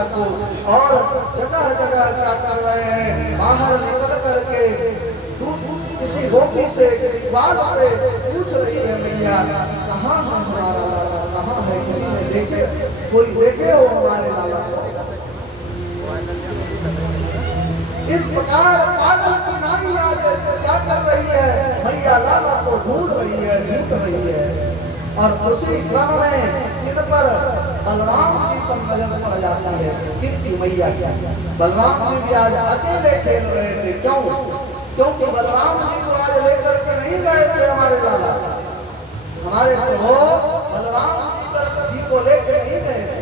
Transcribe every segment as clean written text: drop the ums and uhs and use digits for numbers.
ठाकुर और जगह जगह क्या कर रहे हैं, बाहर निकल करके किसी रोगी से किसी बाल से पूछ रही है मैया कहाँ है हमारा लाला, कहाँ है, किसी ने देखे, कोई देखे हो हमारे लाला को। इस प्रकार पागल की नारी आज क्या कर रही है, मैया लाला को ढूंढ रही है, ढूंढ रही है। और उसी क्रम में इन पर बलराम जी पर नजर पड़ जाती है। किनकी? मैया क्या? बलराम जी भी आज अकेले खेल रहे थे। क्यों? क्योंकि बलराम जी को आज लेकर के नहीं गए थे हमारे लाला, हमारे प्रभु बलराम जी को लेकर नहीं गए थे।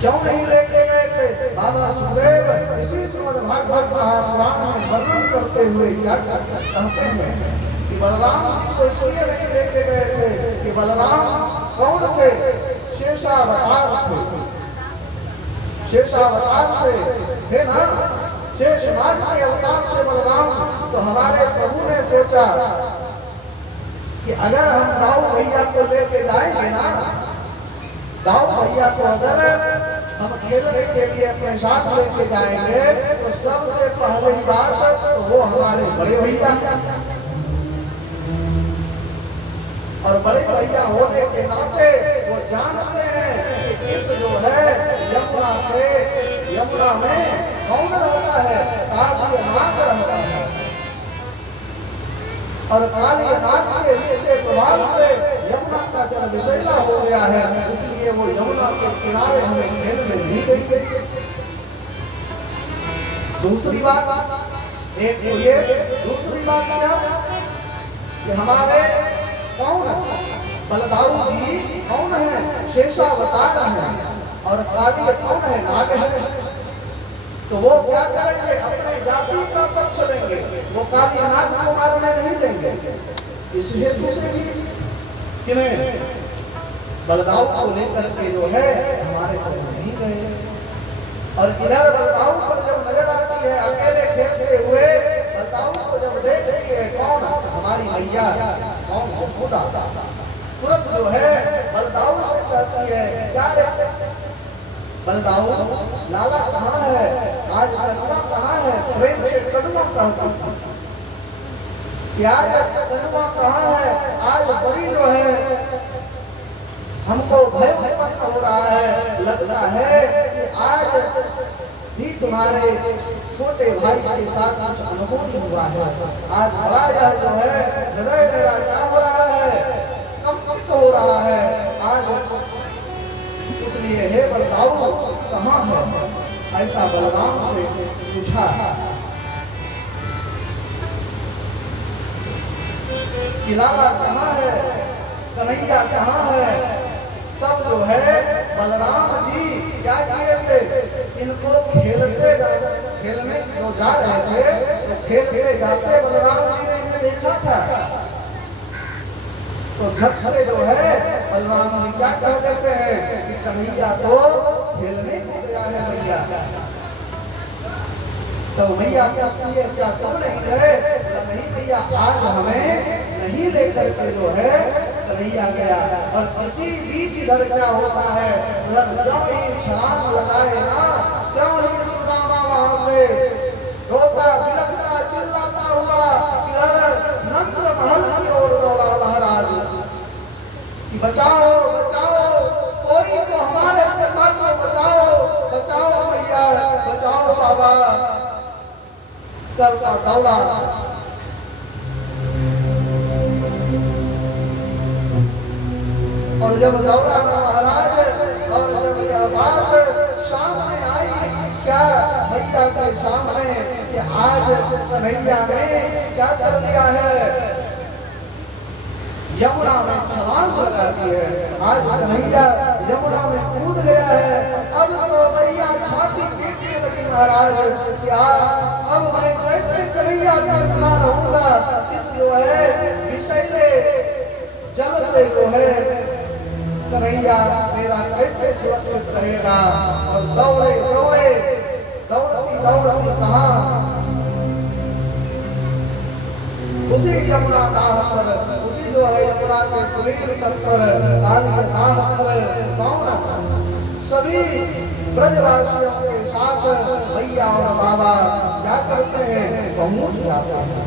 क्यों नहीं लेके गए थे? बाबा सुखदेव इसी श्रीमद् भागवत महापुराण में वर्णन करते हुए क्या कहते हैं कि बलराम जी को इसलिए नहीं लेके गए थे कि बलराम कौन थे? शेषावतार थे, शेषावतार थे ना, शेषनाग के अवतार थे बलराम। तो हमारे प्रभु ने सोचा कि अगर हम दाऊ भैया को लेके जाएंगे ना, दाऊ भैया को अगर हम खेलने के लिए अपने साथ लेके जाएंगे तो सबसे पहले बात तो वो हमारे बड़े भैया, और बड़े भैया होने के नाते वो जानते हैं कि इस जो है यमुना में कौन रहता है? कालीनाग रहता है। और कालीनाग के इसके प्रभाव से यमुना का जल विषैला हो गया है, इसलिए वो यमुना के किनारे हमें खेलने नहीं देंगे। दूसरी बात एक ये, दूसरी बात क्या कि हमारे कौन बलदाऊ जी कौन है? शेषावतार है। और काली कौन है? नाग है। तो वो क्या करेंगे? अपने जाति का पक्ष लेंगे, वो काली नाग को मारने नहीं देंगे। इसलिए दूसरे भी किन्हें? बलदाऊ को लेकर के जो है हमारे को नहीं गए। और इधर बलदाऊ पर जब नजर आती है अकेले खेलते हुए, बलदाऊ को जब देखती है कौन? हमारी मैया, कौन? खुदा। तुरंत जो है बलदाऊ से कहती है क्या रे बलदाऊ, लाला कहाँ है? आज कनुआ कहाँ है? प्रेम से कनुआ कहता था कि आज कनुआ कहाँ है? आज बड़ी जो है हमको भय उत्पन्न हो रहा है, लगता है कि आज भी तुम्हारे छोटे भाई के साथ कुछ अनुभूति हुआ है। आज बड़ा जो है हृदय मेरा क्या हो रहा है? कंपित हो रहा है आज। इसलिए हे बलदाऊ कहाँ है? ऐसा बलराम से पूछा कि लाला कहाँ है, कन्हैया कहाँ है? तब जो है बलराम जी क्या किए थे? इनको खेलने जो जा रहे थे तो खेलते जाते बलराम जी ने इन्हें देखा था। तो झट से जो है बलराम जी क्या कह देते हैं कि कन्हैया तो खेलने को गया है भैया। तो भैया पूछती है क्या तुम नहीं गए? नहीं भैया, आज हमें नहीं लेकर के जो है कन्हैया गया। और किसी बीच इधर क्या होता है, जब ही छलांग लगाए ना, क्यों ही सुदामा वहां से रोता बिलखता चिल्लाता हुआ कि अरे नंद महल की ओर दौड़ा महाराज कि बचाओ बचाओ, कोई तो हमारे सरकार को बचाओ, बचाओ भैया, बचाओ बाबा। करता दौड़ा और जब दौड़ा महाराज, और जब यह बात सामने आई क्या भैया के सामने कि आज कन्हैया ने क्या कर लिया है? यमुना में छलांग लगा दी है। आज कन्हैया यमुना में कूद गया है। अब तो भैया छाती पीटने लगी महाराज कि अब मैं कैसे कन्हैया का बिना रहूंगा? इस जो है विषैले जल से जो है कन्हैया मेरा कैसे सुरक्षित रहेगा? और दौड़े दौड़े दौड़ती दौड़ती कहा उसी यमुना दाह पर, उसी जो है यमुना के कुलीन तट पर काली दाह पर कौन सभी ब्रजवासियों के साथ भैया और बाबा क्या करते हैं, पहुंच जाते हैं।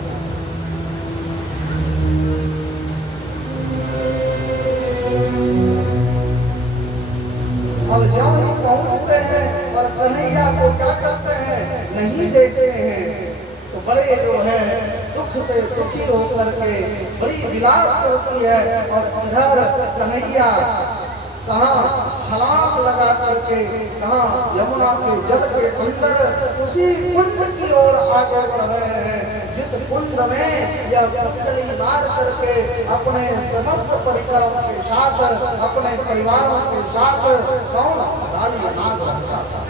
अब जब ही पहुंचते हैं और कन्हैया को क्या करते हैं, नहीं देखते हैं, तो बड़े जो है दुख से दुखी होकर के बड़ी विलाप करती है। और इधर कन्हैया कहाँ छलांग लगा करके कहाँ यमुना के जल के अंदर उसी कुंड की ओर आगे बढ़ रहे हैं, जिस कुंड में यह पुतली मार करके अपने समस्त परिवारों के साथ, अपने परिवारों के साथ कौन नाग रहता था।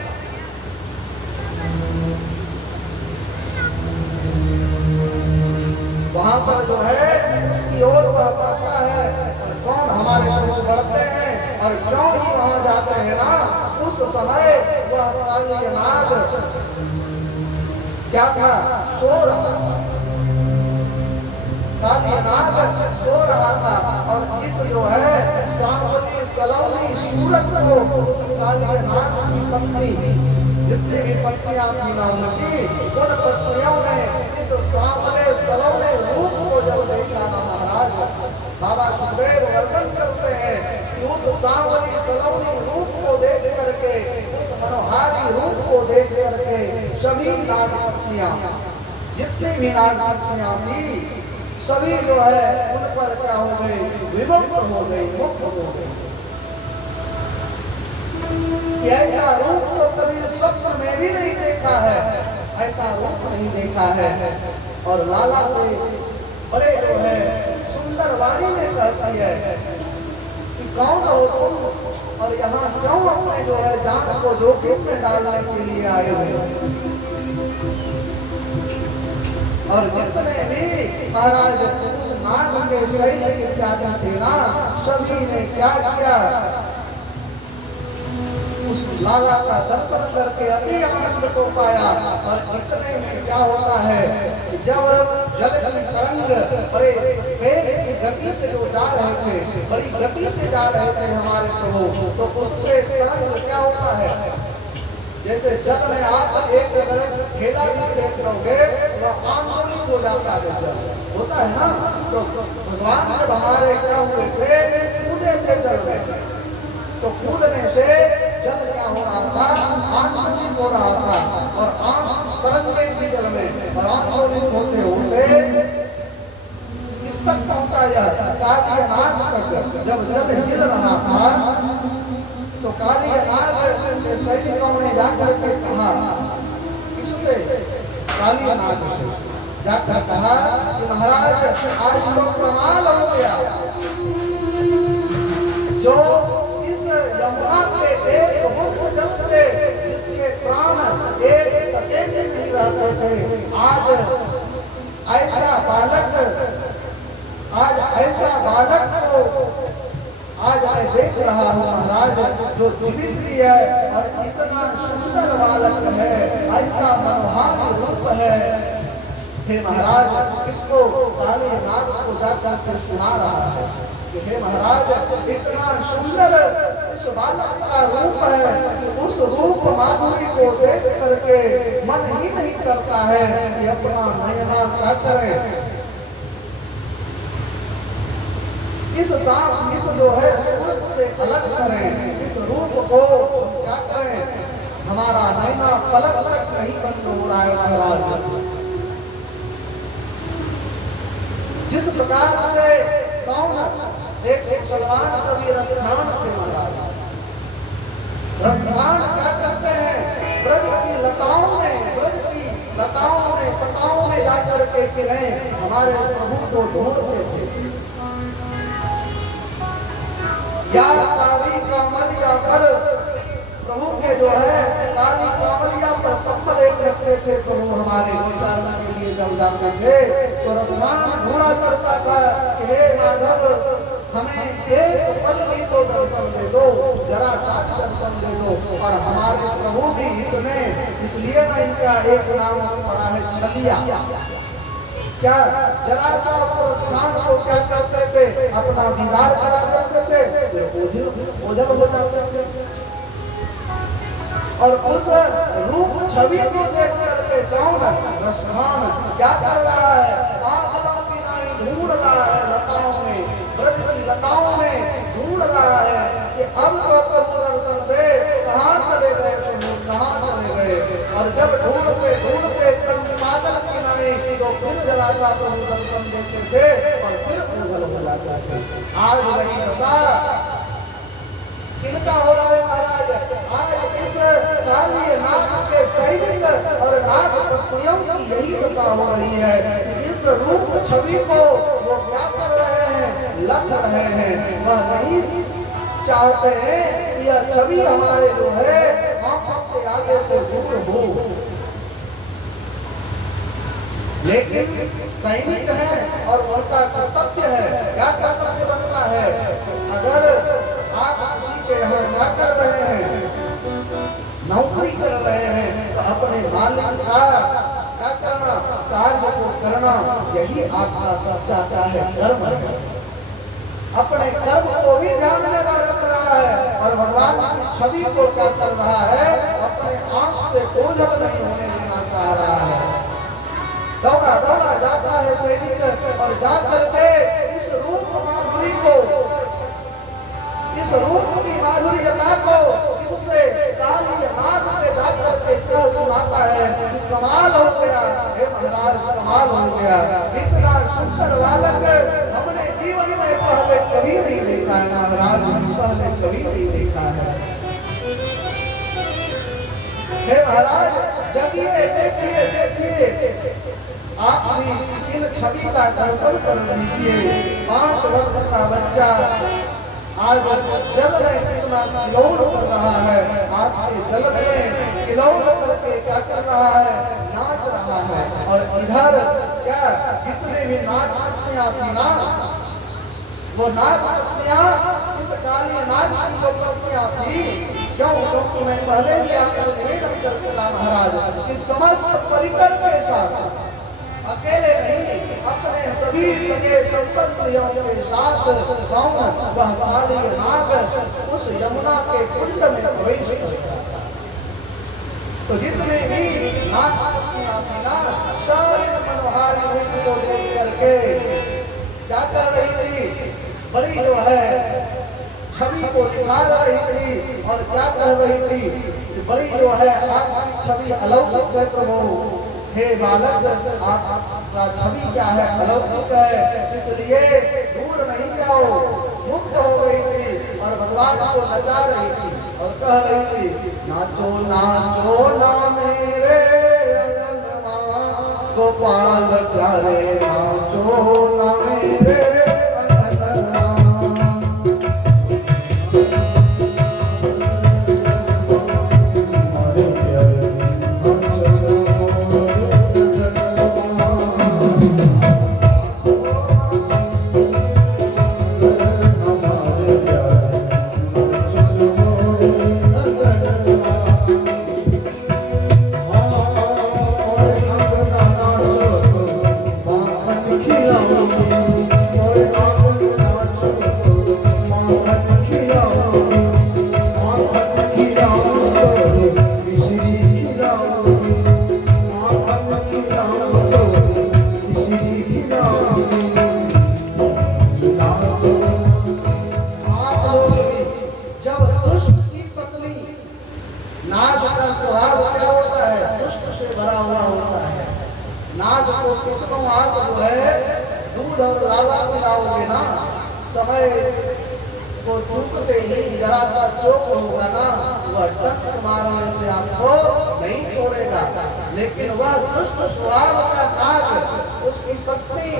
वहां पर जो है उसकी ओर वह बढ़ता है, कौन हमारे प्रभु बढ़ते हैं। और क्यों ही वहां जाते हैं ना, उस समय वह काली नाग क्या था, सो रहा था। काली नाग सो रहा था और इस जो है सांवली सलोनी सूरत को उस काली नाग की पत्नी, जितनी भी पत्नियां थी ना उनकी, उन पत्नियों ने इस सांवले सलोने रूप को जब देखा ना महाराज, बाबा सुखदेव वर्णन करते हैं कि उस सांवली सलोनी रूप को देख करके, उस मनोहारी रूप को देख करके सभी नाग पत्नियां, जितनी भी नाग पत्नियां थी, सभी जो है उन पर क्या हो गई, विमुक्त हो गई, मुक्त हो गई। ऐसा रूप तो कभी स्वप्न में भी नहीं देखा है, ऐसा रूप नहीं देखा है। और लाला से बड़े जो है सुंदर वाणी में कहती है कि कौन हो तुम और यहाँ क्यों अपने जो है जान को जोखिम में डालने के लिए आए हुए। और जितने भी महाराज उस नाग के शरीर के त्यागी थे ना, सभी ने क्या किया, उस लाला का दर्शन करके अति आनंद को पाया। और इतने में क्या होता है, जब जल की तरंग बड़े वेग की गति से जो जा रहे थे, बड़ी गति से जा रहे थे हमारे प्रभु, तो उससे तरंग क्या होता है, जैसे जल में आप एक अगर ठेला भी देख लोगे तो आंदोलित हो जाता है, जल होता है ना। तो भगवान जब हमारे क्या हुए थे, कूदे थे जल में, तो कूदने से जल क्या हो रहा था, आंदोलित हो रहा था। और आंख तरंगे थी जल में, और आंदोलित होते होते किस तक पहुंचा यह काली नाग तक। जब जल हिल रहा था तो काली नाग के सैनिकों ने जाकर के कहा, किससे, काली नाग से जाकर कहा कि महाराज आज तो कमाल हो गया, जो इस यमुना के एक बूंद जल से जिसके प्राण एक सेकंड नहीं रहते थे, आज ऐसा बालक को आज मैं देख रहा हूँ महाराज, जो जीवित भी है और इतना सुंदर बालक है, ऐसा मनोहारी रूप है। हे महाराज, इसको काली नाग को जाकर के सुना रहा है कि हे महाराज, इतना सुंदर इस बालक का रूप है कि उस रूप माधुरी को देख करके मन ही नहीं करता है कि अपना नयना क्या करे। इस जो है सूरत से अलग करें, इस रूप को क्या करें, हमारा नैना पलक तक नहीं बंद हो रहा है महाराज। जिस प्रकार से कौन एक सलमान कवि रसखान थे महाराज, रसखान क्या करते हैं, ब्रज की लताओं में, पताओं में जाकर के किरण हमारे प्रभु को ढूंढते थे। या काली कामलिया पर प्रभु के जो है काली कामलिया पर कम्बल एक रखते थे प्रभु हमारे विचारना के लिए जब जाते थे, तो रसमान ढूंढा करता था कि हे माधव, हमें एक पल भी तो दर्शन दे दो, जरा सा दर्शन दे दो। और हमारे प्रभु भी इतने, इसलिए मैं इनका एक नाम पड़ा है छलिया। क्या जरा सा स्थान को क्या करते थे, अपना दीदार करा करते थे, ओझल हो जाते थे। और उस रूप छवि को देख करके कौन रसखान क्या कर रहा है? पागलों की नाई ढूंढ रहा है लताओं में, ब्रज की लताओं में ढूंढ रहा है कि अब तो दर्शन दे, कहाँ चले गए प्रभु, कहाँ चले गए? और जब ढूंढते ढूंढते पागल की नाई तो फिर जरा सा प्रभु दर्शन देते थे और फिर उगल हो जाता थे। आज वही दशा किनका हो रहा है महाराज? आज इस काली नाग के सैनिक और नाग पत्नियों की यही दशा हो रही है कि इस रूप छवि को वो क्या कर रहे हैं? लख रहे हैं। वह नहीं चाहते हैं कि यह छवि हमारे जो है आंखों के आगे से दूर हो। लेकिन सैनिक है और उनका कर्तव्य है। क्या कर्तव्य बनता है? अगर आप किसी के यहाँ क्या कर रहे हैं, नौकरी कर रहे हैं, तो अपने मालिक का क्या करना, कार्य को करना, यही आपका सच्चा चाहे कर्म है। अपने कर्म को भी ध्यान में रख रहा है और भगवान की छवि को क्या कर रहा है? अपने आंख से ओझल नहीं होने देना चाह रहा है। दौड़ा दौड़ा जाता है सैनिक और जा करके इस रूप माधुरी को, इस रूप की माधुर्यता को इससे काली नाग से जाकर के कह सुनाता है कि कमाल हो गया हे महाराज, कमाल हो गया। इतना सुंदर बालक हमने जीवन में पहले कभी नहीं देखा है महाराज, पहले कभी नहीं देखा है। हे महाराज जगिए, देखिए देखिए, आप भी इन छवि का दर्शन कर लीजिए। 5 वर्ष का बच्चा आज जल में कितना किलोल कर रहा है, आपके जल में किलोल करके क्या कर रहा है? नाच रहा है। और इधर क्या जितने भी नाच पत्नियां थी ना, वो नाच पत्नियां इस काली नाच की जो पत्नियां थी, क्यों? क्योंकि मैं पहले भी आपको निवेदन करके था महाराज कि समस्त परिकर के साथ, अकेले नहीं, अपने सभी सगे संबंधियों के साथ कौन? वह काली नाग उस यमुना के कुंड में प्रवेश करता। तो जितने भी नाग सब इस मनोहारी रूप को देख करके क्या कर रही थी? बड़ी जो है छवि को दिखा रही थी और क्या कह रही थी? बड़ी जो है आपकी छवि अलौकिक है प्रभु। हे बालक, आपका छवि क्या है? अलौकिक है, इसलिए दूर नहीं जाओ। मुक्त हो गई थी और भगवान को नचा रही थी और कह रही थी, नाचो नाचो ना मेरे अंगनवा गोपाल प्यारे, नाचो ना मेरे समय को चूकते ही जरा सा चूक होगा ना, वह टंच मारने से आपको नहीं छोड़ेगा। लेकिन वह दुष्ट स्वभाव का नाग, उसकी पत्नी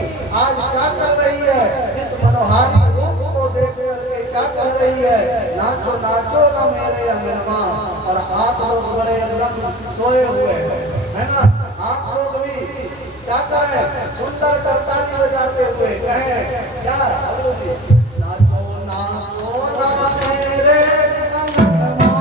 आज क्या कर रही है? इस मनोहारी रूप को देख करके क्या कह रही है? नाचो नाचो ना मेरे अंगनवा। और आप लोग बड़े एकदम सोए हुए है ना, आप लोग भी क्या करें? सुंदर करताली बजाते हुए कहें क्या? नाचो नाचो ना मेरे अंगनवा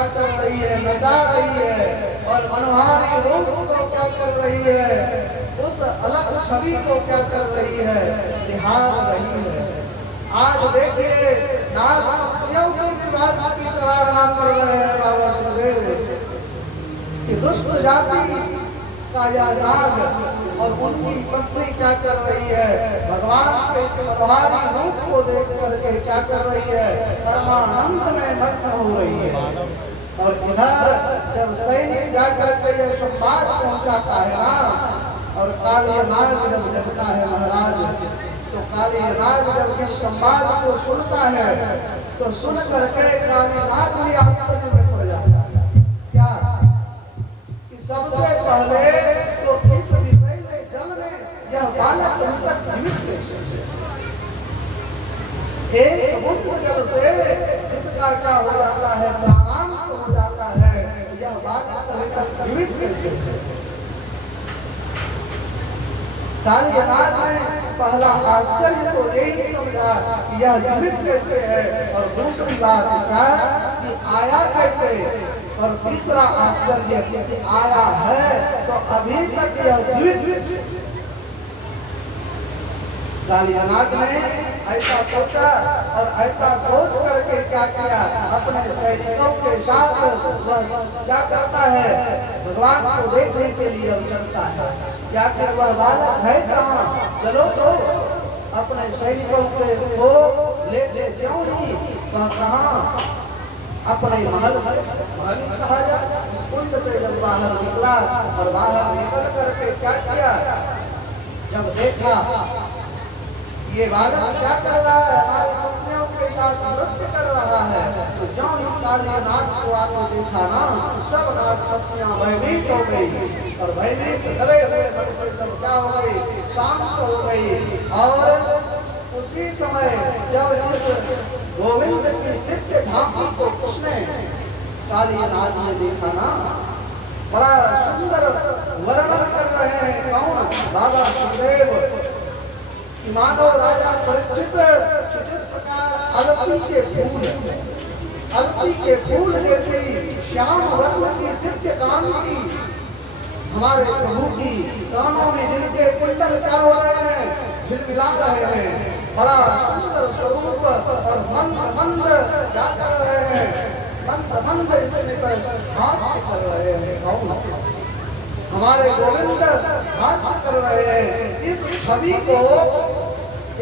क्या कर रही है, नचा रही है और मनोहारी रूप को क्या कर रही है, उस अलग छवि को क्या कर रही है, निहार रही है। आज देखिए नागपतियों की बात की सराहना कर रहे हैं बाबा सुखदेव कि दुष्ट जाति का यह नाग और उनकी पत्नी क्या कर रही है, भगवान के इस मनोहारी रूप को देख करके क्या कर रही है, परमानंद में मग्न हो रही है। और इधर जब सैनिक जा करके यह संवाद पहुंचाता है ना, और काली नाग जब जगता है महाराज, तो काली नाग जब इस संवाद को सुनता है तो सुन करके काली नाग भी आश्चर्य में पड़ जाता है। क्या कि सबसे पहले तो इस विषैले जल में यह बालक तक जीवित कैसे, एक बूंद जल से इसका क्या हो जाता है, प्राणांत हो जाता है, यह बालक तक जीवित कैसे। काली नाग ने पहला आश्चर्य तो यही समझा कि यह जीवित कैसे है, और दूसरी बात क्या कि आया कैसे, और तीसरा आश्चर्य कि आया है तो अभी तक यह जीवित। काली नाग ने ऐसा सोचा और ऐसा सोच करके क्या किया, अपने सैनिकों के साथ वह क्या करता है, भगवान को देखने के लिए चलता है। क्या कि वह बालक है कहाँ, चलो तो अपने सैनिकों के को ले क्यों नहीं, वह कहाँ अपने महल से महल कहा जाए, उस कुंड से जब बाहर निकला और बाहर निकल करके क्या किया, जब देखा ये बालक क्या कर रहा है, हमारी पत्नियों के साथ नृत्य कर रहा है, तो जो ही काली नाग को आकर देखा ना, सब नाग पत्नियां भयभीत हो गई, और भयभीत डरे हुए मन से सब क्या हो गई, शांत हो गई। और उसी समय जब इस गोविंद की दिव्य झांकी को उसने काली नाग ने देखा ना, बड़ा सुंदर वर्णन कर रहे हैं कौन, बाबा सुखदेव, कि मानो राजा परीक्षित जिस प्रकार अलसी के फूल जैसे श्याम वर्ण की दिव्य कांति हमारे प्रभु की कानों में जिनके कुंडल क्या हो रहे हैं, झिलमिला रहे हैं, बड़ा सुंदर स्वरूप और मंद मंद क्या कर रहे हैं, मंद मंद इसमें हास्य कर रहे हैं। कौन, हमारे गोविंद हास्य कर रहे हैं। इस छवि को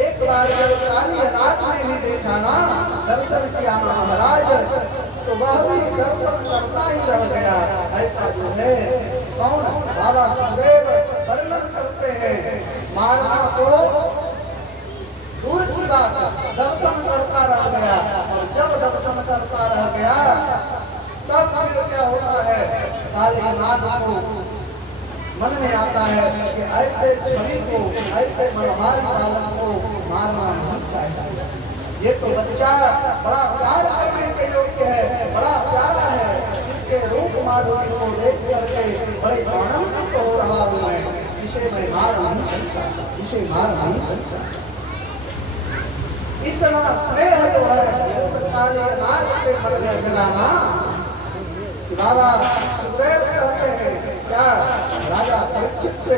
एक बार जब काली नाग ने भी देखा ना, दर्शन किया ना महाराज, तो वह भी दर्शन करता ही रह गया। ऐसा जो है कौन, बाबा सुखदेव वर्णन करते हैं, मारना तो दूर की बात, दर्शन करता रह गया, और जब दर्शन करता रह गया तब फिर क्या होता है, काली नाग को मन में आता है कि ऐसे छवि को, ऐसे मनोहारी बालक को मारना नहीं चाहिए। ये तो बच्चा बड़ा प्यार करने के योग्य है, बड़ा प्यारा है, इसके रूप माधुरी को देख करके बड़े आनंदित हो रहा हूँ मैं, इसे मैं मार नहीं सकता, इसे मार नहीं सकता। इतना स्नेह जो है उस काली नाग के मन में जगाना। बाबा सुखदेव कहते हैं क्या, राजा परीक्षित से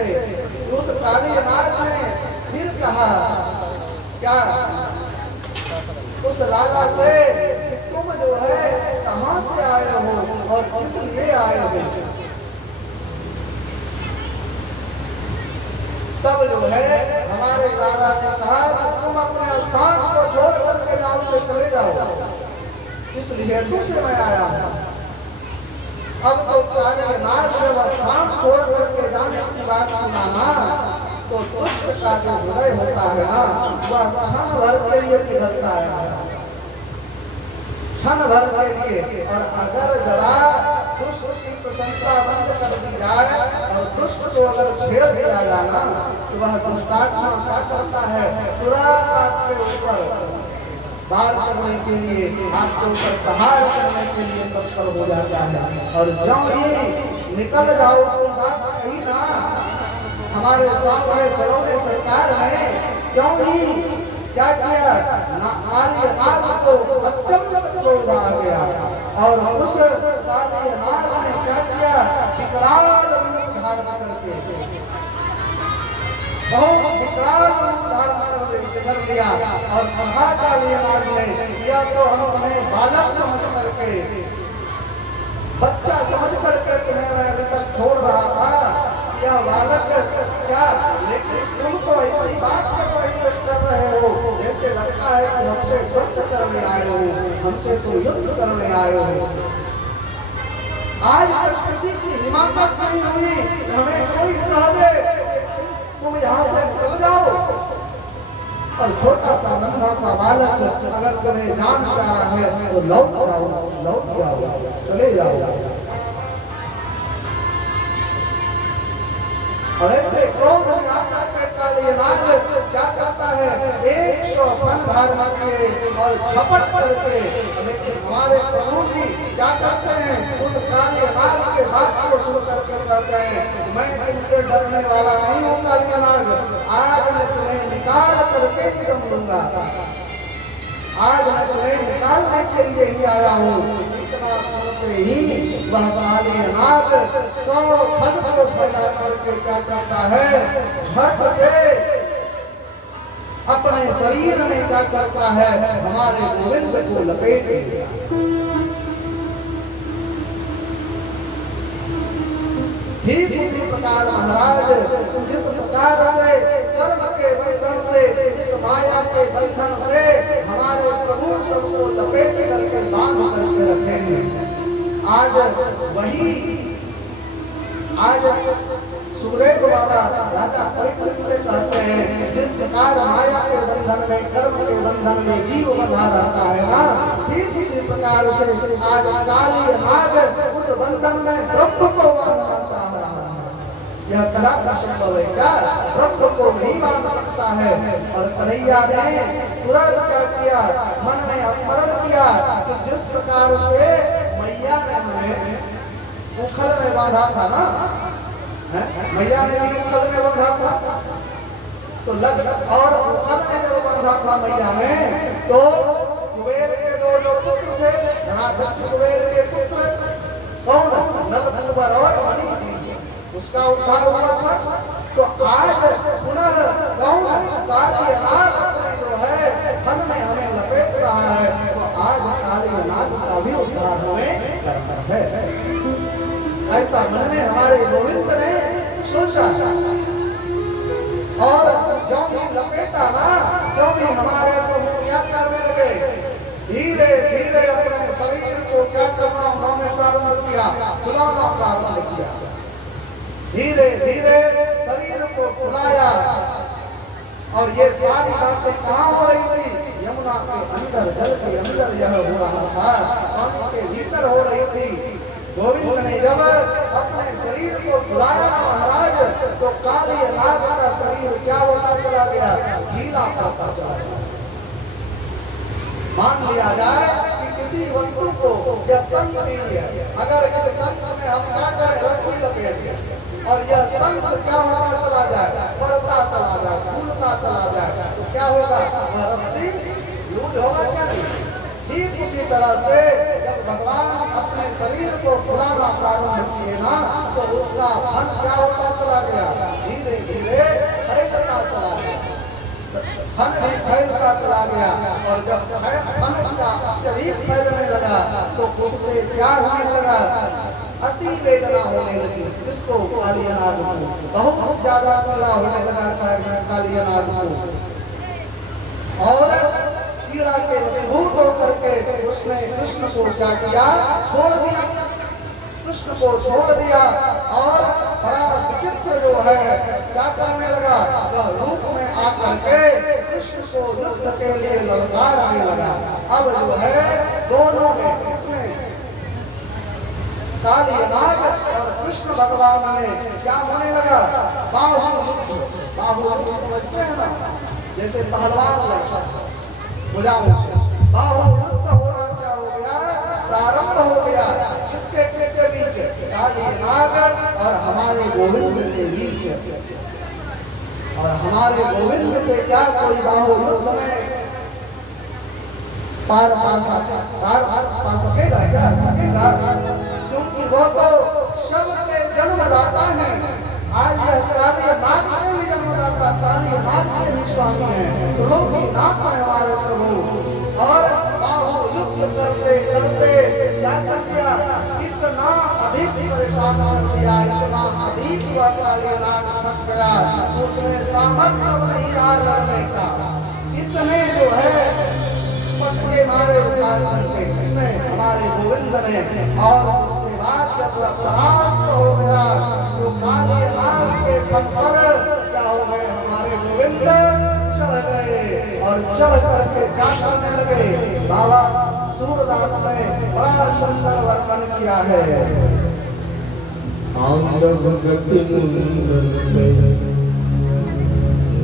उस काली नाग ने फिर कहा क्या, उस लाला से तुम जो है कहां से आए हो और किस लिए आए हो। तब जो है हमारे लाला ने कहा कि तुम अपने स्थान को छोड़ करके गांव से चले जाओ, इसलिए तुझसे मैं आया हूं। अब तो काली नाग जब स्थान छोड़ करके जाने की बात सुनाना, तो दुष्ट का जो हृदय होता है ना, वह क्षण भर के लिए पिघलता है, क्षण भर के लिए। और अगर जरा दुष्ट की प्रशंसा बंद कर दी जाए और दुष्ट को अगर छेड़ दिया जाए ना, तो वह दुष्टात्मा क्या करता है, तुरंत आपके ऊपर बार करने के लिए, आपके ऊपर प्रहार करने के लिए तत्पर हो जाता है। और जब ही निकल जाओ तो बात सही ना, हमारे सामने सलोने सरकार है, क्यों ही क्या किया, काली नाग को अत्यंत क्रोध आ गया और उस काली नाग ने क्या किया, विकराल रूप धारण करके, बहुत विकराल रूप धारण कर लिया और कहा काली नाग ने, या तो हम उन्हें बालक समझ करके, बच्चा समझ करके तुम्हें अभी तक छोड़ रहा था, यह बालक क्या, लेकिन तुम तो ऐसी बात कर रहे हो जैसे लगता है कि हमसे युद्ध करने आए हो, हमसे तो युद्ध करने आए हो। आज तक किसी की हिम्मत नहीं हुई, हमें कोई कह दे तुम यहाँ से निकल जाओ, और छोटा सा नन्हा सा बालक अगर तुम्हें जान प्यारा है तो लौट जाओ, चले जाओ। और ऐसे क्रोध में आकर के काली नाग क्या करता है, 100 फन धारण किए और झपट करके, लेकिन हमारे प्रभु जी क्या करते हैं, उस काली नाग के बात को सुन करके कहते हैं, मैं तुमसे डरने वाला नहीं हूँ काली नाग, आज मैं तुम्हें निकाल करके ही दम दूंगा, आज मैं तुम्हें निकालने के लिए ही आया हूँ। इतना सुनते ही वह काली नाग 100 फन को फैला करके क्या करता है, झट से अपने शरीर में क्या करता है, हमारे गोविंद को लपेट लिया। ठीक इसी प्रकार महाराज जिस प्रकार से कर्म के बंधन से, जिस माया के बंधन से हमारे प्रभु सबको लपेट करके बांध करके रखे हैं, आज सुग्रीव बाबा राजा परीक्षित से कहते हैं, जिस प्रकार माया के बंधन में, कर्म के बंधन में जीव बंधा रहता है ना, ठीक उसी प्रकार से आज काली नाग उस बंधन में ब्रह्म को बांधना चाह रहा है। यह कला का संभव है क्या, ब्रह्म को नहीं बांध सकता है। और कन्हैया ने तुरंत क्या किया, मन में स्मरण किया कि जिस प्रकार से मैया ने हमें उखल में बांधा था ना, मैया ने भी उखल में बांधा था, तो लग और उखल में जब बांधा था मैया ने, तो कुबेर के दो जो पुत्र थे, धनाध्यक्ष कुबेर के पुत्र कौन, नल और मणि, उसका उद्धार हुआ था। तो आज पुनः कौन, काली नाग जो है धन में हमें लपेट रहा है, तो आज काली नाग का भी उद्धार हमें करना है। ऐसा मन में हमारे गोविंद ने सोचा, और जो भी लपेटा ना, जो भी हमारे प्रभु क्या करने लगे, धीरे धीरे अपने शरीर को क्या करना उन्होंने प्रारंभ किया, फुलाना प्रारंभ किया, धीरे धीरे शरीर को फुलाया। और ये सारी बातें कहाँ हो रही थी, यमुना के अंदर, जल के अंदर यह हो रहा था, पानी के भीतर हो रही थी। गोविंद ने जब अपने शरीर को फुलाया महाराज, तो काली नाग का शरीर क्या होता चला गया, गीला पड़ता चला गया। मान लिया जाए कि किसी वस्तु को यह संग नहीं है, अगर इस संग में हम क्या करें, रस्सी लपेट दें, और यह संग क्या होता चला जाए, बढ़ता चला जाए, फूलता चला जाए, तो क्या होगा, वह रस्सी लूज होगा क्या नहीं। ठीक उसी तरह से जब भगवान अपने शरीर को फुलाना प्रारंभ किए ना, तो उसका फन क्या होता चला गया, धीरे धीरे फैलता चला गया, फन भी फैलता चला गया। और जब फन उसका अत्यधिक फैलने लगा, तो उससे क्या होने लगा, अति वेदना होने लगी। किसको, काली नाग को बहुत ज्यादा पीड़ा होने लगा काली नाग को। और पीड़ा के वशीभूत होकर के उसने कृष्ण को क्या किया, छोड़ दिया, कृष्ण को छोड़ दिया। और बड़ा विचित्र जो है क्या करने लगा, वह रूप में आकर के कृष्ण को युद्ध के लिए ललकारने लगा। अब जो है दोनों में, इसमें काली नाग और कृष्ण भगवान में क्या होने लगा, बाहुयुद्ध। बाहुयुद्ध समझते हैं ना, जैसे पहलवान लगता है बाहुयुद्ध होना क्या हो गया, प्रारंभ हो गया। किसके किसके बीच, काली नाग और हमारे गोविंद के बीच। और हमारे गोविंद से क्या कोई बाहुयुद्ध में पार पा सकेगा क्या? सकेगा, क्योंकि वो तो सबके जन्मदाता है। आज यह काली नाथ के भी जन्मदाता, काली नाथ के भी स्वामी है, त्रिलोकी नाथ है हमारे प्रभु। और बाहु युद्ध करते करते क्या कर दिया? इतना अधिक परेशान कर दिया, इतना अधिक वह काली नाथ थक गया, उसने सामर्थ्य नहीं रहा लड़ने का। इतने जो है पटके मारे उठा करके इसने हमारे गोविंद ने। और उसके बाद जब वह परास्त हो गया तो काली नाथ के पद पर क्या हो गए? हमारे गोविंद चढ़ गए और चढ़ करके क्या करने लगे? बाबा सूरदास ने बड़ा सुंदर वर्णन किया है।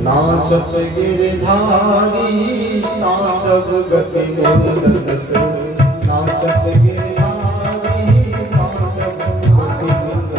नाचत गिरधारी तांडव गति मुंदन, नाचत गिरधारी तांडव गति मुंदन।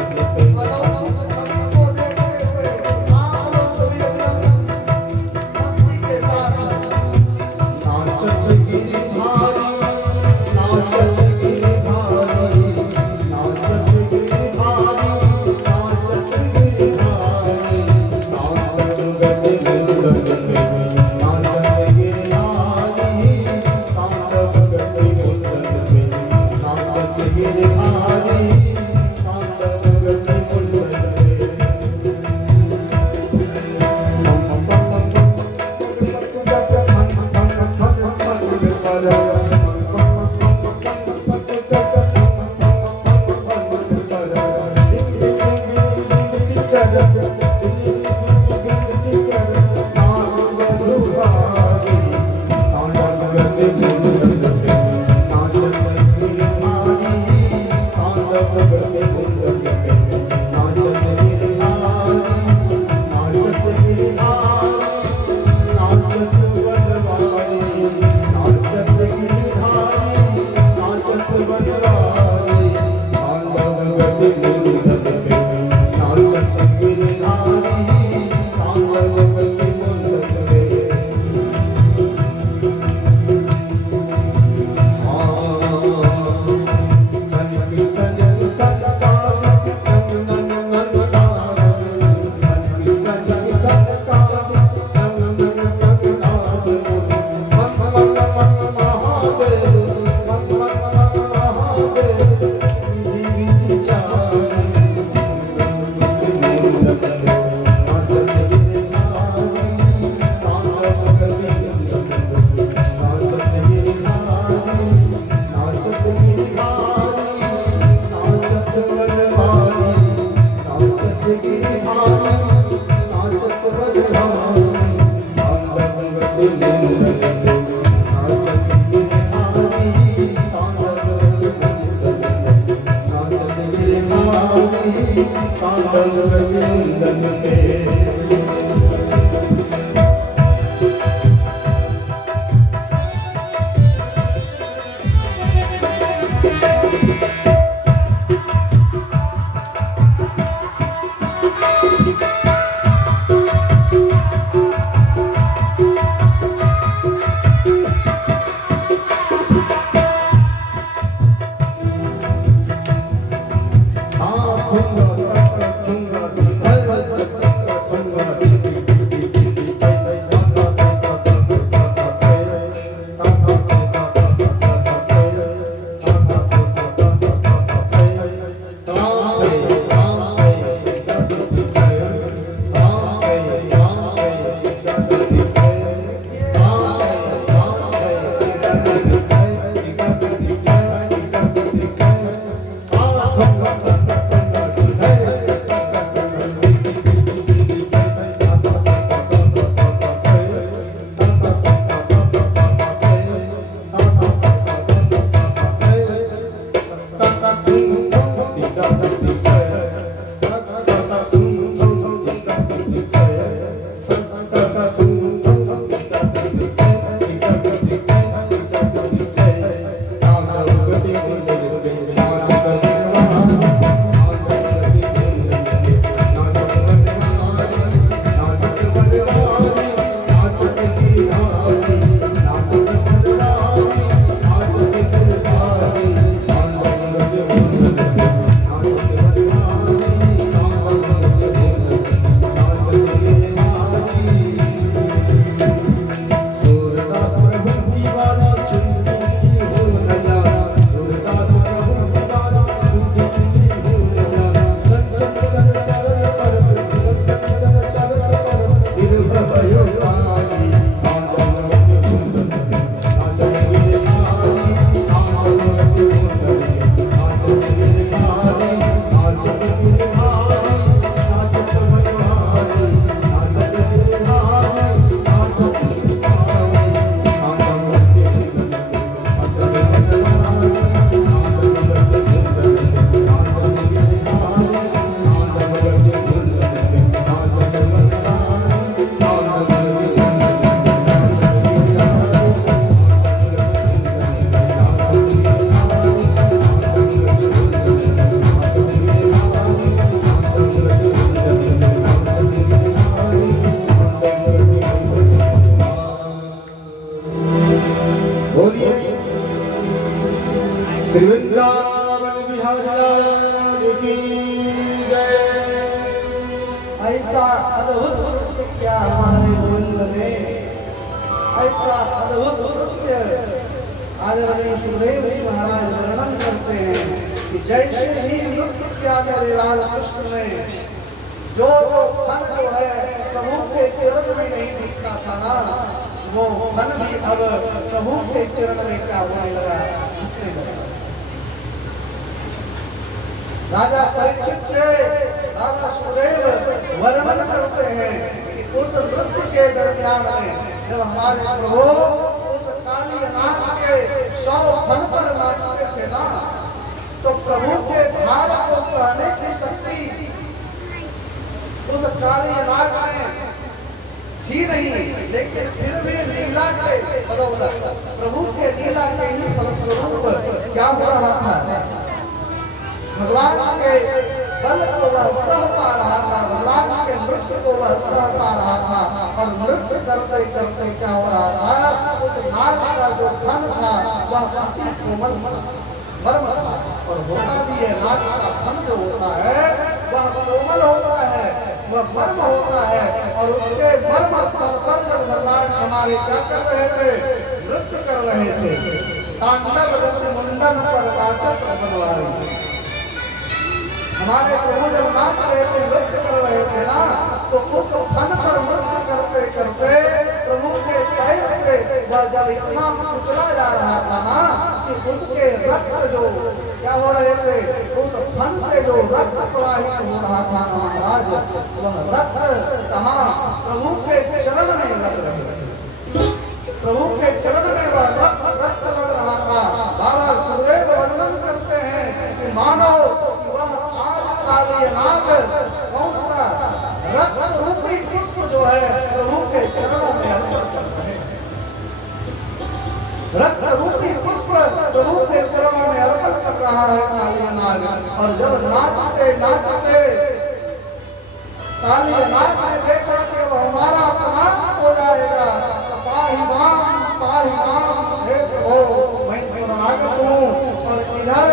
बिहारी लाल की जय। ऐसा अद्भुत नृत्य किया हमारे गोविंद ने, ऐसा अद्भुत नृत्य आदरणीय सुखदेव जी महाराज वर्णन करते हैं कि जैसे ही नृत्य किया मेरे लाल कृष्ण ने, जो फन जो है प्रभु के चरण में नहीं दिखता था ना, वो फन भी अब प्रभु के चरण में क्या होने लगा, झुकने लगा। राजा परीक्षित से राजा सुखदेव वर्णन करते हैं कि उस नृत्य के दरमियान में जब हमारे प्रभु उस काली नाच के 100 फन पर नाचते थे ना, तो प्रभु के भाव को सहने की शक्ति उस काली नाच में थी नहीं, लेकिन फिर भी लीला के बदौलत प्रभु के लीला के ही फलस्वरूप क्या हो रहा था, भगवान के बल को वह सह पा रहा था, भगवान के नृत्य को वह सह पा रहा था। और नृत्य करते करते क्या हो रहा था, उस नाच का जो फन था वह अति कोमल मर्म था। और होता भी है, नाच का फन जो होता है वह कोमल होता है, वह मर्म होता है। और उसके मर्म स्थल पर जब भगवान हमारे क्या कर रहे थे, नृत्य कर रहे थे, तांडव मुंडन पर नाचत बनवारी। हमारे प्रभु जब नाच रहे थे, नृत्य कर रहे थे ना, तो उस फन पर नृत्य करते करते प्रभु के पैर से वह जब इतना कुचला जा रहा था ना, कि उसके रक्त जो क्या हो रहे थे, उस फन से जो रक्त प्रवाहित हो रहा था ना महाराज, वह रक्त कहाँ प्रभु के चरण में लग रहे थे, प्रभु के चरण में वह रक्त लग रहा था। बाबा सुखदेव वर्णन करते हैं कि मानो नाग कौन सा रक्त रूपी पुष्प जो है प्रभु के चरणों में अर्पण करते हैं, रक्त रूपी पुष्प प्रभु के चरणों में अर्पण कर रहा है काली नाग। और जब नाचते नाचते काली नाग ने देखा कि वह हमारा अपमान हो जाएगा, तो पाहि माम हे प्रभु मैं शरणागत हूँ। और इधर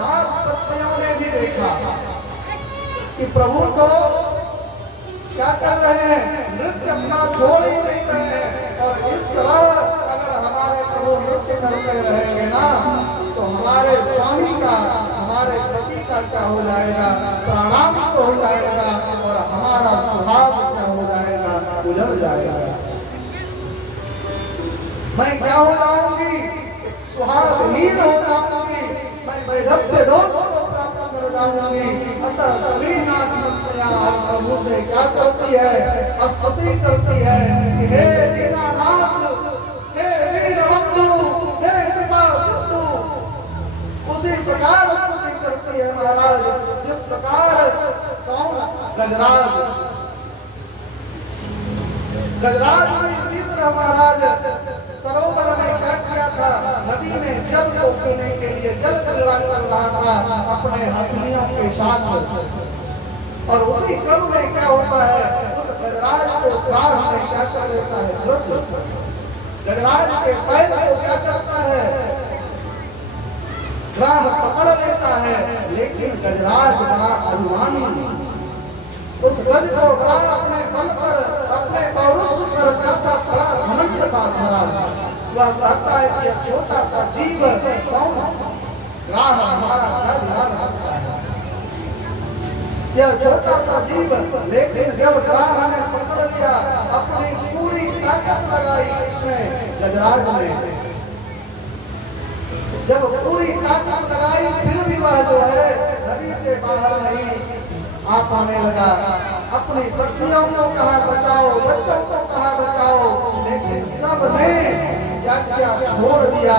नाग पत्नियों ने भी देखा कि प्रभु तो क्या कर रहे हैं, नृत्य अपना छोड़ ही नहीं रहे हैं। और इस तरह अगर हमारे प्रभु नृत्य करते रहेंगे ना, तो हमारे स्वामी का, हमारे पति का क्या हो जाएगा, प्राणाम तो हो जाएगा, और हमारा स्वभाव क्या हो जाएगा, उजड़ जाएगा। मैं क्या हो जाऊंगी, सुहागहीन हो जाऊंगी, मैं वैधव्य दोष को प्राप्त कर जाऊंगी। अतः सभी नाच प्रभु से क्या करती है, स्तुति करती है कि हे दीनानाथ, हे दीनबंधु, हे कृपा सिंधु। उसी प्रकार स्तुति करती है महाराज, जिस प्रकार कौन गजराज में इसी तरह महाराज सरोवर में क्या किया था, नदी में जल को पीने के लिए जल कलवा कर रहा था अपने हथनियों के साथ। और उसी क्रम में क्या होता है, उस गजराज को ग्राह में क्या कर लेता है, गजराज के पैर को क्या करता है, ग्राह पकड़ लेता है। लेकिन गजराज बड़ा अभिमानी, उस गज को ग्राह अपने बल पर, अपने पौरुष पर कहता बड़ा घमंड का भरा। वह कहता है कि छोटा सा जीव कौन ग्राह हमारा क्या ध्यान सकता है, यह छोटा सा जीव। लेकिन जब ग्राह ने पकड़ लिया, अपनी पूरी ताकत लगाई इसमें गजराज में, जब पूरी ताकत लगाई फिर भी वह जो है नदी से बाहर नहीं आ पाने लगा। अपनी पत्नियों को कहा बचाओ, बच्चों को कहा बचाओ, लेकिन सब ने क्या क्या छोड़ दिया।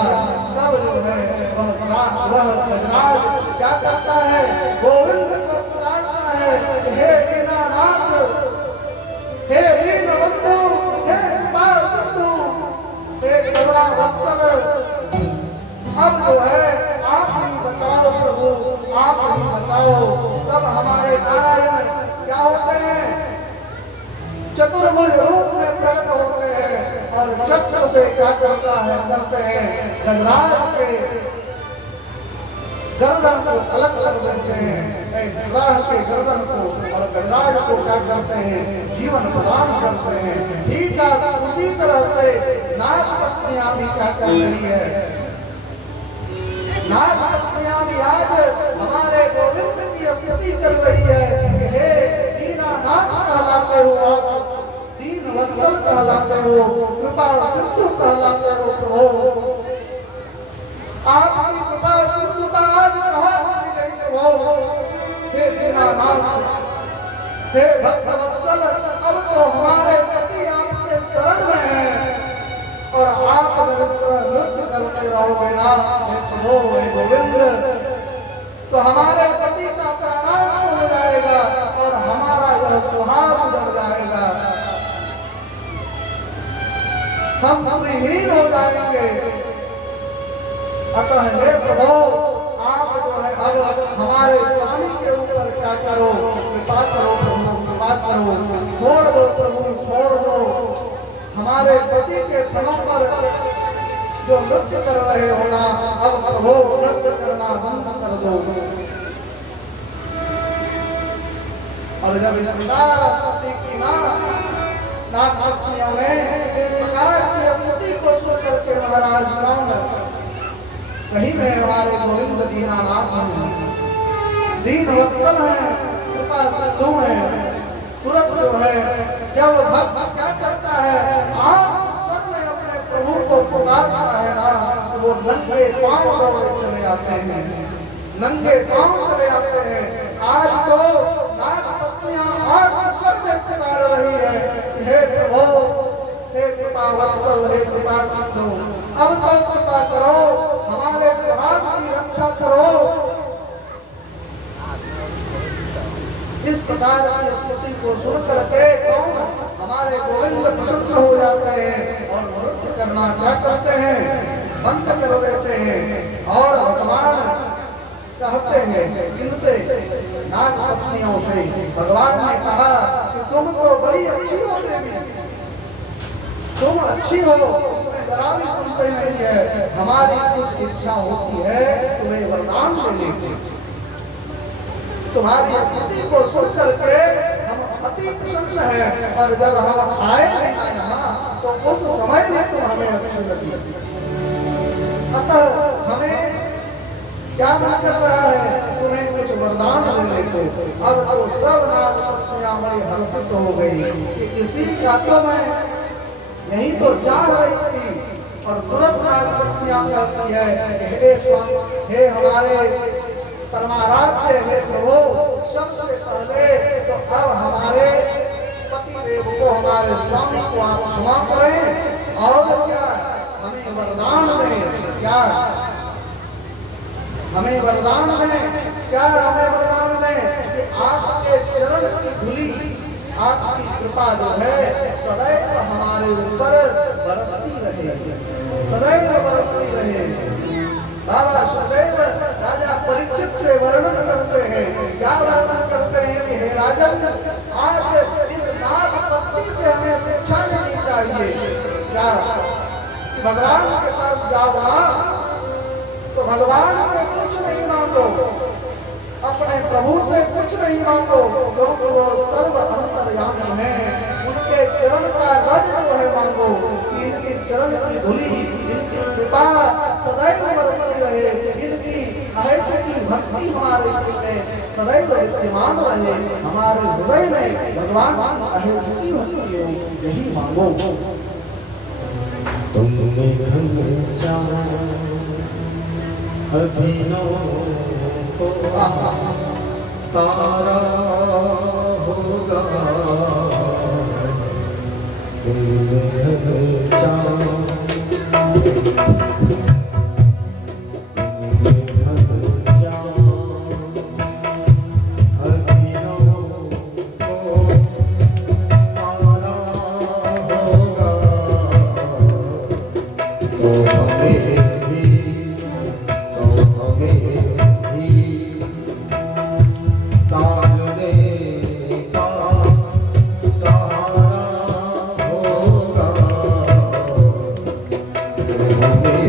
तब जो है वह गजराज क्या करता है, गोविंद को पुकारता है, हे दीनानाथ, हे दीनबंधु, हे कृपा सिंधु, हे करुणा वत्सल, अब जो है आप ही बचाओ प्रभु, आप ही बचाओ। तब हमारे नारायण क्या होते हैं, चतुर्भुज रूप में प्रकट होते हैं और चक्र से क्या करता है, करते हैं गजराज के गर्दन को अलग कर देते हैं, ग्रह के गर्दन को और गजराज को क्या करते हैं, जीवन प्रदान करते हैं। ठीक है, उसी तरह से नाग पत्नियां भी क्या कर रही है, नाग पत्नियां भी आज हमारे गोविंद की स्तुति कर रही है कि हे दीनानाथ कहलाते हो आप, दीन वत्सल कहलाते हो, कृपा सिंधु कहलाते हो प्रभु। आपकी कृपा सिंधुता आज कहाँ चली गई प्रभु? हे दीनानाथ, हे भक्तवत्सल, अब तो हमारे पति आपके शरण में हैं और आप अगर इस तरह नृत्य करते रहोगे ना हे प्रभु, हे गोविंद, तो हमारे पति का प्राणांत हो जाएगा और हमारा यह सुहाग उजड़ जाएगा, हम श्रीहीन हो जाएंगे। अतः हे प्रभु, आप जो है अब हमारे स्वामी के ऊपर क्या करो, कृपा करो प्रभु, कृपा करो, छोड़ दो प्रभु, छोड़ दो। हमारे पति के तनों पर जो नृत्य कर रहे हो ना, अब प्रभु नृत्य करना बंद कर दो। और जब इस प्रकार स्तुति की नाग पत्नियों ने इस प्रकार की स्तुति को सुन करके महाराज सही में हमारे गोविंद दीनानाथ दीन वत्सल है, कृपा सिंधु है, तुरंत जो है जब भक्त क्या करता है, आप स्वर में अपने प्रभु को पुकारता है ना, तो वो नंगे पांव दौड़े चले आते हैं, नंगे पांव चले आते हैं। आज तो नाग पत्नियां आठ स्वर में पुकार रही है, हे प्रभु, हे कृपा वत्सल, हे कृपा सिंधु, अब तो कृपा करो, हमारे सुहाग की रक्षा करो। इस प्रकार की स्तुति को सुन करके कौन हमारे गोविंद प्रसन्न हो जाते हैं और नृत्य करना क्या करते हैं, बंद कर देते हैं। और भगवान कहते हैं इनसे, नाग पत्नियों से भगवान ने कहा कि तुम तो बड़ी अच्छी हो देवी, तुम अच्छी हो, इसमें जरा भी संशय नहीं है। हमारी कुछ इच्छा होती है तुम्हें वरदान देने की, तुम्हारी स्तुति को सुन करके हम अति प्रसन्न हैं, और जब हम आए यहाँ तो उस समय में तुम हमें अच्छी लगी। अतः हमें क्या मन कर रहा है, तुम्हें कुछ वरदान देने को। अब तो सब नाग पत्नियां बड़ी हर्षित हो गई कि इसी का तो मैं यही तो चाह रही थी। और तुरंत नाग पत्नियां कहती है, हे स्वामी, हे हमारे परमाराध्य, हे प्रभु, सबसे पहले तो अब हमारे पति देव को, हमारे स्वामी को आप क्षमा करें और क्या हमें वरदान दें, क्या हमें वरदान दें, क्या हमें वरदान दें कि आपके चरण की धूलि, आपकी कृपा जो है सदैव हमारे ऊपर बरसती रहे, सदैव बरसती रहे। बाबा सदैव राजा परीक्षित से वर्णन करते हैं, क्या वर्णन करते हैं कि हे राजन, आज इस नाग पत्नी से हमें शिक्षा लेनी चाहिए। क्या भगवान के पास जाओ तो भगवान से कुछ नहीं मांगो, अपने प्रभु से कुछ नहीं मांगो, क्योंकि वो सर्व अंतर्यामी है। उनके चरण का रज जो है मांगो, इनके चरण की धूलि, इनकी कृपा सदैव बरसती रहे, इनकी अहेतु की भक्ति हमारे दिल में सदैव विद्यमान रहे, हमारे हृदय में भगवान अहेतु की भक्ति हो, यही मांगो। तुमने घनश्याम अधीनों को तारा होगा, तुमने घनश्याम Amen.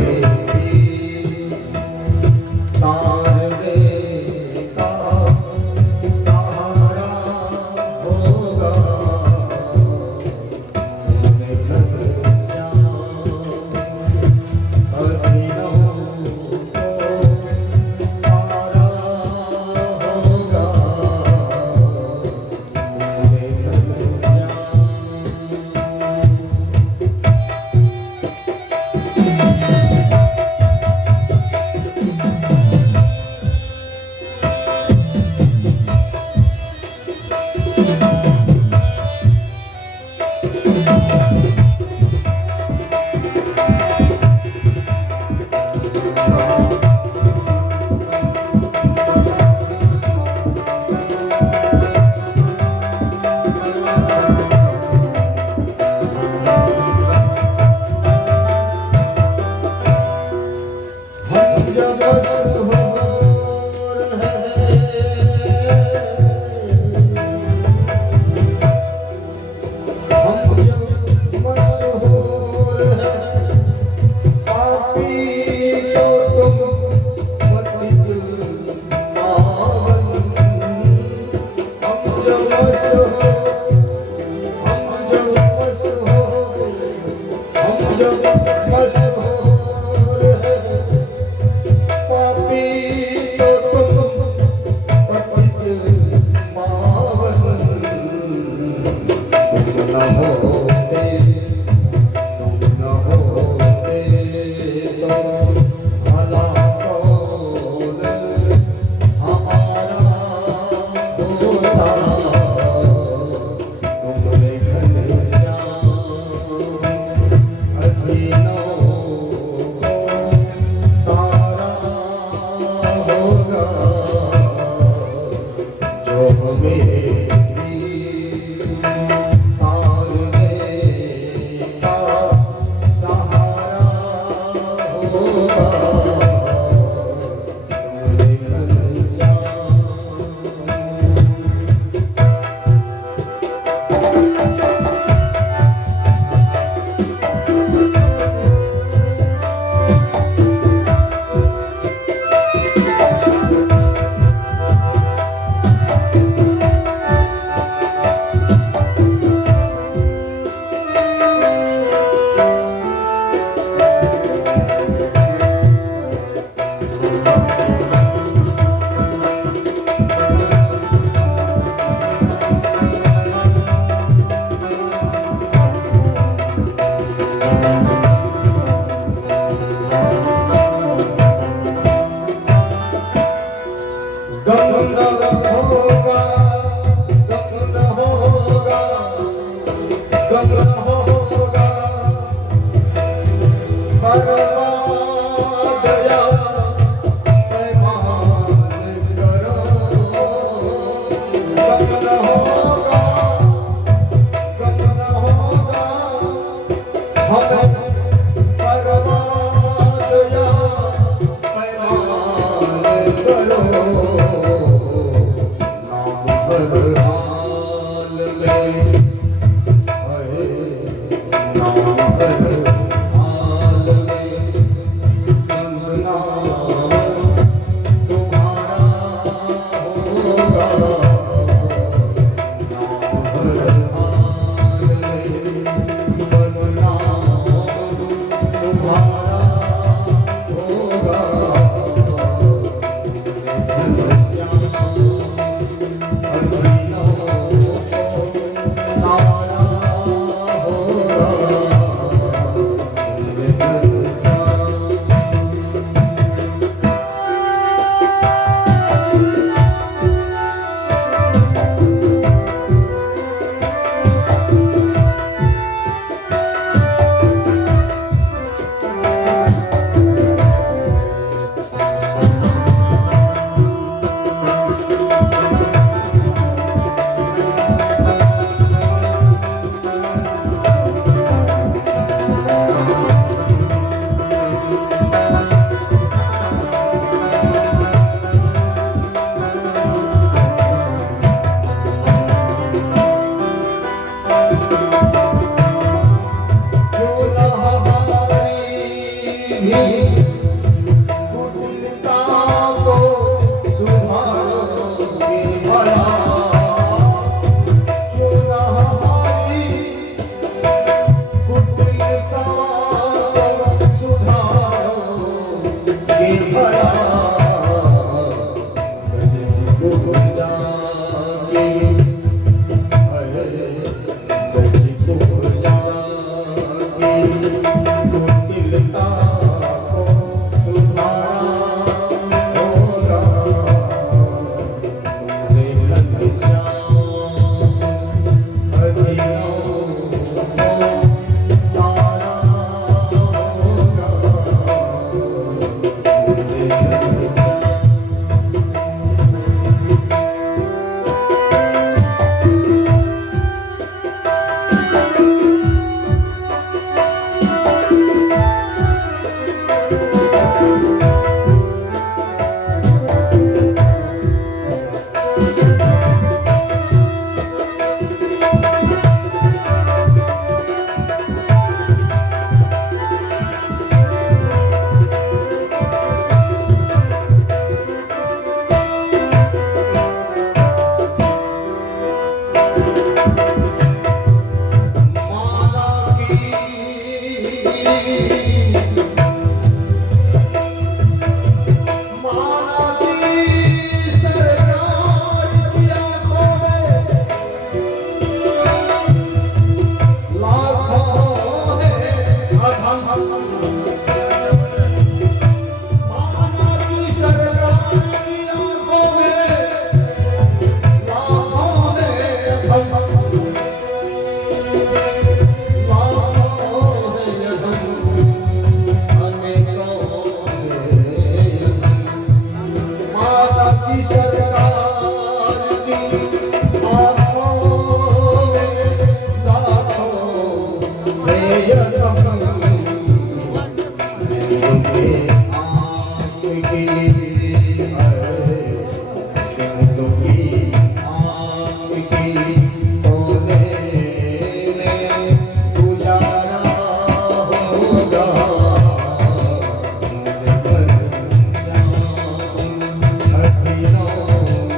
Oh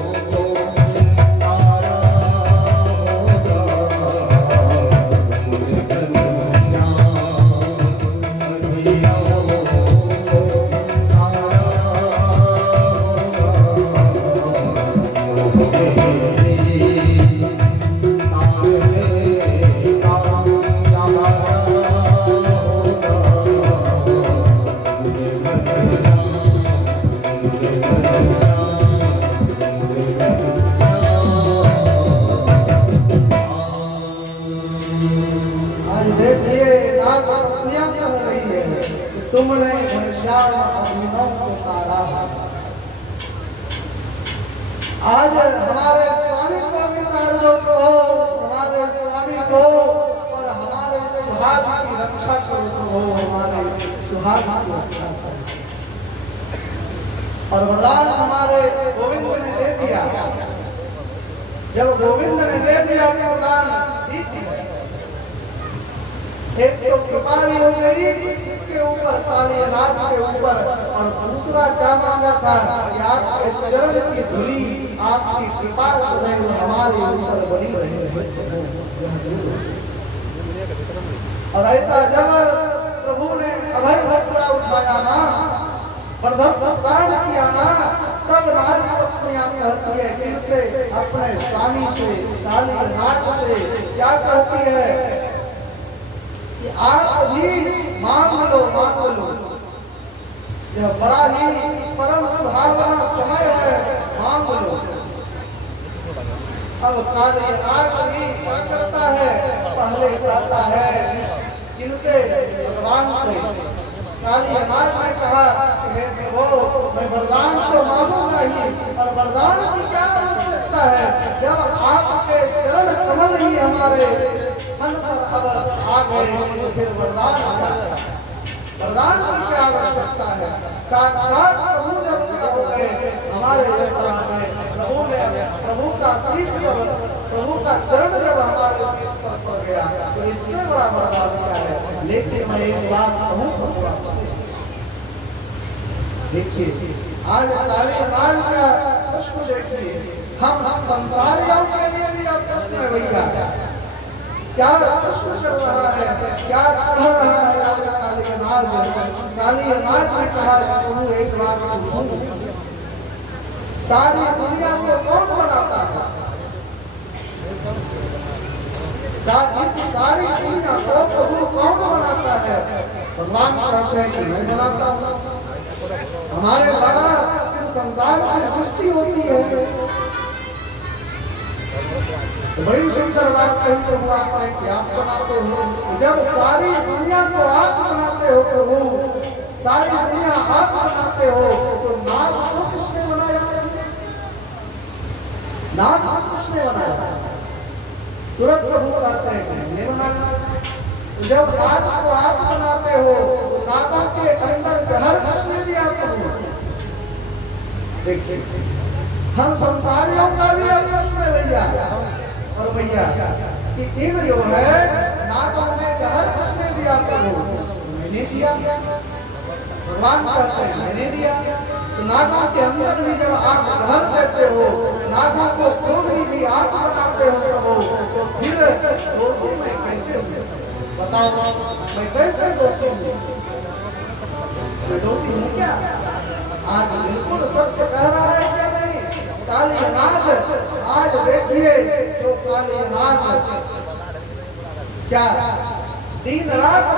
आज हमारे स्वामी को भी तारदो करो, हमारे स्वामी को और हमारे सुहाग की रक्षा करो प्रभु, हमारे सुहाग की रक्षा करो। और वरदान हमारे गोविंद ने दे दिया। जब गोविंद ने दे दिया वरदान, एक तो कृपा भी हो गई इसके ऊपर, कालीनाथ के ऊपर, और दूसरा क्या मांगा था कि आपके चरण की धूली, आपकी कृपा सदैव हमारे ऊपर बनी रहे। और ऐसा जब प्रभु ने अभय हस्ता उठाया ना, बर्दाश्त किया ना, तब राजपत्नियां कहती है कि इनसे अपने स्वामी से, कालीनाथ से क्या कहती है कि आप भी मांग लो, मांग लो। यह बड़ा ही परम सुहावना समय है, मांग लो। अब कालीनाथ भी क्या करता है, पहले कहता है इनसे, भगवान से। कालीनाथ ने कहा कि हे प्रभु, मैं वरदान तो मांगूंगा ही, और वरदान की क्या आवश्यकता है जब आपके चरण कमल ही हमारे मन पर अब आ गए, तो फिर वरदान आ जाता है। वरदान की क्या आवश्यकता है, साक्षात प्रभु जब हो गए हमारे ऊपर आ गए, प्रभु ने, प्रभु का शीश जब, प्रभु का चरण जब हमारे शीश पर पड़ गया, तो इससे बड़ा वरदान क्या है। लेकिन मैं एक बात कहूं प्रभु आपसे, देखिए आज कालीनाथ का प्रश्न देखिए, हम संसारियों के लिए भी अब प्रश्न है भैया, क्या प्रश्न कर रहा है, क्या कह रहा है आज कालीनाथ। कालीनाथ ने कहा प्रभु एक बात पूछूं, सारी दुनिया को कौन बनाता है, इस सारी दुनिया को प्रभु कौन बनाता है। भगवान कहते हैं कि मैं बनाता हूँ। हमारे द्वारा इस संसार की सृष्टि होती है। तो बड़ी सुंदर बात कही प्रभु आपने कि आप बनाते हो। जब सारी दुनिया को आप बनाते हो प्रभु, सारी दुनिया आप बनाते हो, तो नाग को किसने बनाया, नाग को किसने बनाया। तुरंत प्रभु कहते हैं कि हमने बनाया। तो जब नाग को आप बनाते हो, तो नागों के अंदर जहर किसने दिया प्रभु। देखिए हम संसारियों का भी प्रश्न है भैया, और भैया कि इन जो है नागों में जहर किसने दिया प्रभु, मैंने दिया। भगवान कहते हैं मैंने दिया। तो नागों के अंदर भी जब आप जहर देते हो, नागों को क्रोध भी आप बनाते हो प्रभु, तो फिर दोषी मैं कैसे हूँ बताओ, मैं कैसे दोषी हूँ, मैं दोषी हूँ क्या। आज बिल्कुल सत्य कह रहा है क्या नहीं कालीनाथ। आज देखिए जो कालीनाथ क्या दिन रात